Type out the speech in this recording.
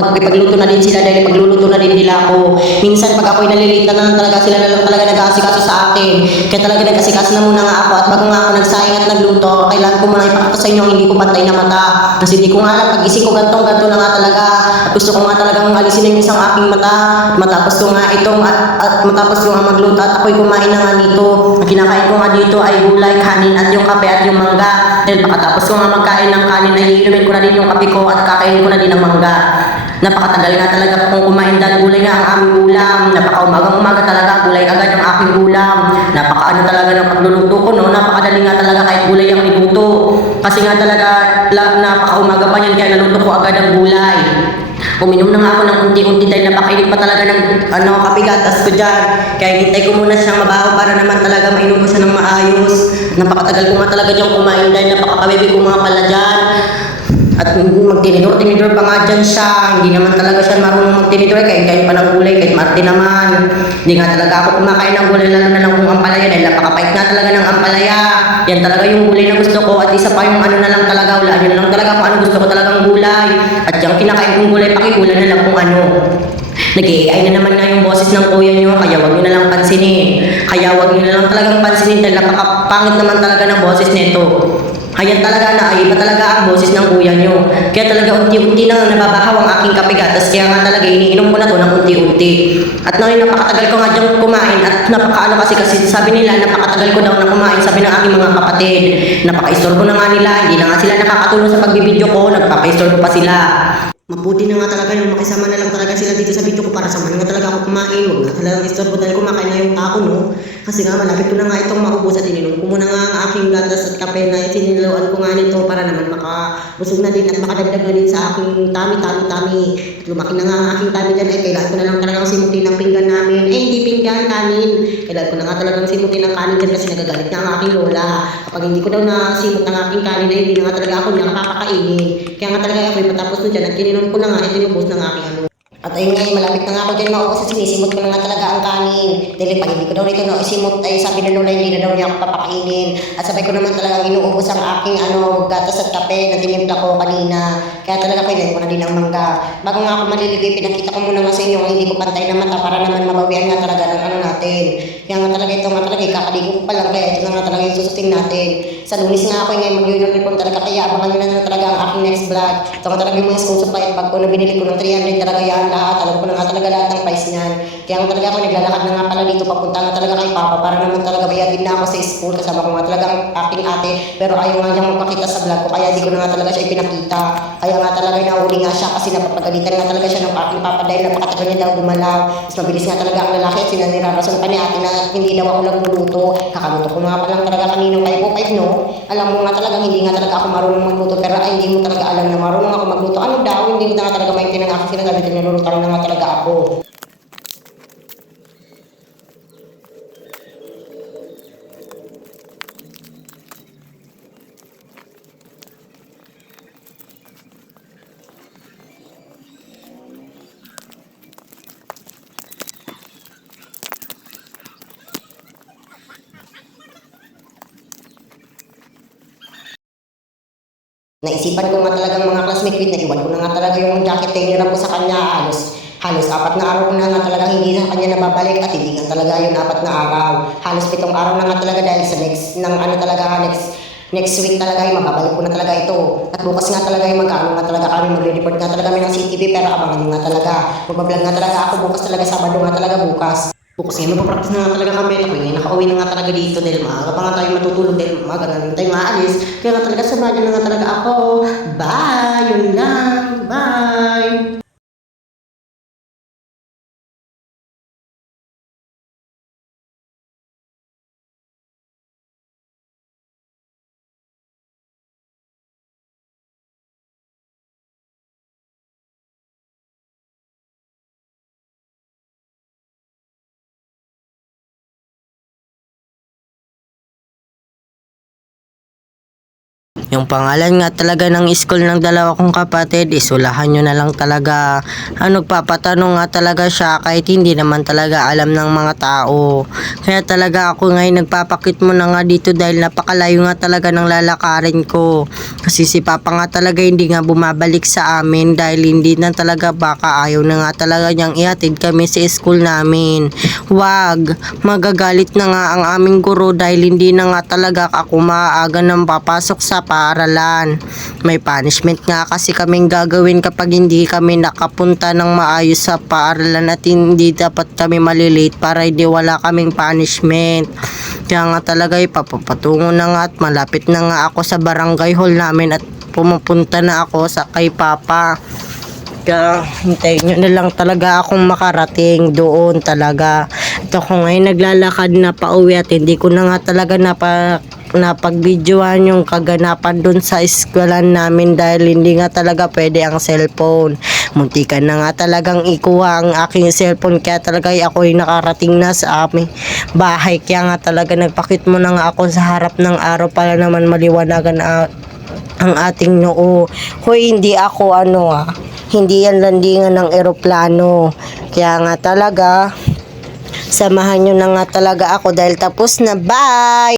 magpagluto na din sila dahil pagluluto na din nila ako. Minsan pag ako'y nalilita na lang talaga, sila na lang talaga nag-aasikaso sa akin. Kaya talaga nag-asikaso na muna nga ako at bago nga ako nagsaing at nagluto, kailangan ko muna ipakita sa inyo ang hindi ko pantay na mata. Kasi hindi ko nga alam, pag-isip ko gantong-ganto na nga talaga. At gusto ko nga talagang alisin yung isang aking mata. At matapos ko nga itong at matapos ko nga magluto at ako'y kumain na nga nito. Ang kinakain ko nga dito ay gulay, kanin at yung kape at yung mangga. Dahil pagkatapos ko nga magkain ng kanin ay inumin ko na din yung kape ko at kakainin ko na din ang mangga. Napakatagal nga talaga akong kumain dahil gulay nga ang aming ulam. Napaka-umagang-umaga talaga, gulay agad ang aking ulam. Napaka-ano talaga ng pagluluto ko, no? Napakadali nga talaga kahit gulay ang niluto. Kasi nga talaga, napaka-umaga pa niyan kaya naluto ko agad ang gulay. Uminom na nga ako ng unti-unti dahil napakainit pa talaga ng kapigatas ko dyan. Kaya hintay ko muna siyang mabaho para naman talaga mainom ko siya ng maayos. Napakatagal ko nga talaga dyan kumain dahil napakabebe ko nga pala dyan. At magtinidor-tinidor pa nga dyan siya. Hindi naman talaga siya marunong magtinidor. Kain-kain pa ng gulay, kahit marte naman. Hindi nga talaga ako kumakain ng gulay, lalo na lang kung ampalaya. Dahil napakapait nga talaga ng ampalaya. Yan talaga yung gulay na gusto ko. At isa pa yung ano na lang talaga. Wala yun lang talaga kung ano gusto ko talagang gulay. At yung kinakain kong gulay, pakikulan na lang kung ano. Nag-AI na naman nga yung boses ng kuya nyo, kaya wag nyo na lang pansinin. Kaya wag nyo na lang talagang pansinin dahil napakapangit naman talaga ng boses nito. Ayan talaga na ay iba talaga ang boses ng kuya nyo. Kaya talaga unti-unti nang nababahaw ang aking kapigatas. Kaya nga talaga iniinom ko na to ng unti-unti. At napakatagal ko nga dyan kumain at napakaano kasi sabi nila napakatagal ko daw na kumain, sabi ng aking mga kapatid. Napaka-istorbo na nga nila, hindi na nga sila nakakatulong sa pagbibideo ko, nagpapa-istorbo pa sila. Mabuti na nga talaga yung makisama na lang talaga sila dito sa video ko para samahan nga talaga ako kumain. Huwag nga talagang istorbo dahil kumakain na yung tao, no? Kasi nga malapit ko na nga itong maubos at ininom ko muna nga ang aking gatas at kape na siniluan ko nga nito para naman makabusog na din at makadagdag na din sa aking tummy. At lumaki na nga ang aking tummy dyan. Kailangan ko na lang talagang simutin ang pinggan namin. Hindi pinggan, kanin. Kailangan ko na nga talagang simutin ang kanin dyan kasi nagagalit nga ang aking lola. Kapag hindi ko daw nasimot ang aking kanin ay hindi na nga talaga ako niya nakakakainin. Kaya nga talaga ako patapos na dyan at kininom ko na nga at tinubos ng aking ano. At ayun nga, malapit na nga ako dyan maubos at sinisimot ko na nga talaga ang kanin. Dahil pag hindi ko daw rito na isimot ay sabi ng lola hindi na daw niya ako papakainin. At sabay ko naman talagang inuubos ang aking gatas at kape na tinimpla ko kanina. Kaya talaga kailan ko na din ang mangga. Bago nga ako maliligoy, pinakita ko muna nga sa inyo ang hindi ko pantay na mata para naman mabawian nga talaga ng ano natin. Kaya nga talaga ito nga talaga, kakaligo ko pa lang kaya ito na nga talaga yung susuting natin. Sa Lunes nga ako ngayon mag-uniform talaga kaya abangan nyo na talaga ang aking next vlog. Ito nga talaga yung mga school supply at bag ko na binili ko ng 300 talaga yan lahat. Alam ko na nga talaga lahat ng price niyan. Kaya nga talaga ako naglalakad na nga pala dito papunta nga talaga kay Papa para naman talaga bayadin na ako sa school kasama ko nga talaga ang aking ate. Pero ayaw nga niyang magpakita sa vlog ko kaya di ko na nga talaga siya ipinakita. Kaya nga talaga nauli nga siya kasi napapagalitan nga talaga siya ng aking Papa dahil napakatagal niya daw gumalaw. Mas mabilis nga talaga ang lalaki at sinanirason pa ni ate na hindi daw ako nagluluto. Kakaluto ko nga pa lang talaga kaninang 5:05 no. Alam mo nga talagang hindi nga talaga ako marunong magluto pero ay hindi mo talaga alam na marunong ako magluto. Ano daw, hindi ko na nga talaga maintindihan ang aking sinasabi dahil niluluto na nga talaga ako. Naisipan ko nga talagang mga classmate ko, naiwan ko na nga talaga yung jacket na hiniram ko sa kanya. Halos 4 na araw ko na nga talaga hindi sa kanya nababalik at hindi nga talaga yun 4 na araw. Halos 7 araw na nga talaga dahil sa next week talaga ay mababalik ko na talaga ito. At bukas nga talaga ay nga talaga kami, magre-report nga talaga kami ng CTV pero abangan nyo nga talaga. Magbablog nga talaga ako bukas talaga, Sabado nga talaga bukas. Bukas ngayon magpapractice na nga talaga kami. Ako ngayon nakauwi na nga talaga dito dahil maaga pa nga tayo matutulog dahil maaga na rin tayo maalis. Kaya nga talaga samahan nyo na nga talaga ako. Bye! Yun lang! Bye! Yung pangalan nga talaga ng school ng dalawa kong kapatid, isulahan nyo na lang talaga. Nagpapatanong nga talaga siya kahit hindi naman talaga alam ng mga tao. Kaya talaga ako ngayon nagpapakit mo na nga dito dahil napakalayo nga talaga ng lalakarin ko. Kasi si Papa nga talaga hindi nga bumabalik sa amin dahil hindi na talaga baka ayaw na nga talaga niyang ihatid kami sa school namin. Wag, magagalit na nga ang aming guro dahil hindi na nga talaga ako maaga nang papasok sa paaralan. May punishment nga kasi kaming gagawin kapag hindi kami nakapunta ng maayos sa paaralan at hindi dapat kami malilate para hindi wala kaming punishment. Kaya nga talaga ipapapatungo na nga at malapit na nga ako sa barangay hall namin at pumupunta na ako sa kay Papa. Kaya hintayin nyo na lang talaga akong makarating doon talaga. At ako ngayon naglalakad na pauwi at hindi ko na nga talaga napagbidyohan yung kaganapan doon sa eskwelahan namin dahil hindi nga talaga pwede ang cellphone. Muntikan na nga talagang ikuha ang aking cellphone kaya talaga ako'y nakarating na sa aming bahay. Kaya nga talaga nagpakit mo na nga ako sa harap ng araw para naman maliwanagan ang ating noo. Hoy, hindi ako hindi yan landingan ng eroplano. Kaya nga talaga, samahan nyo na nga talaga ako dahil tapos na. Bye!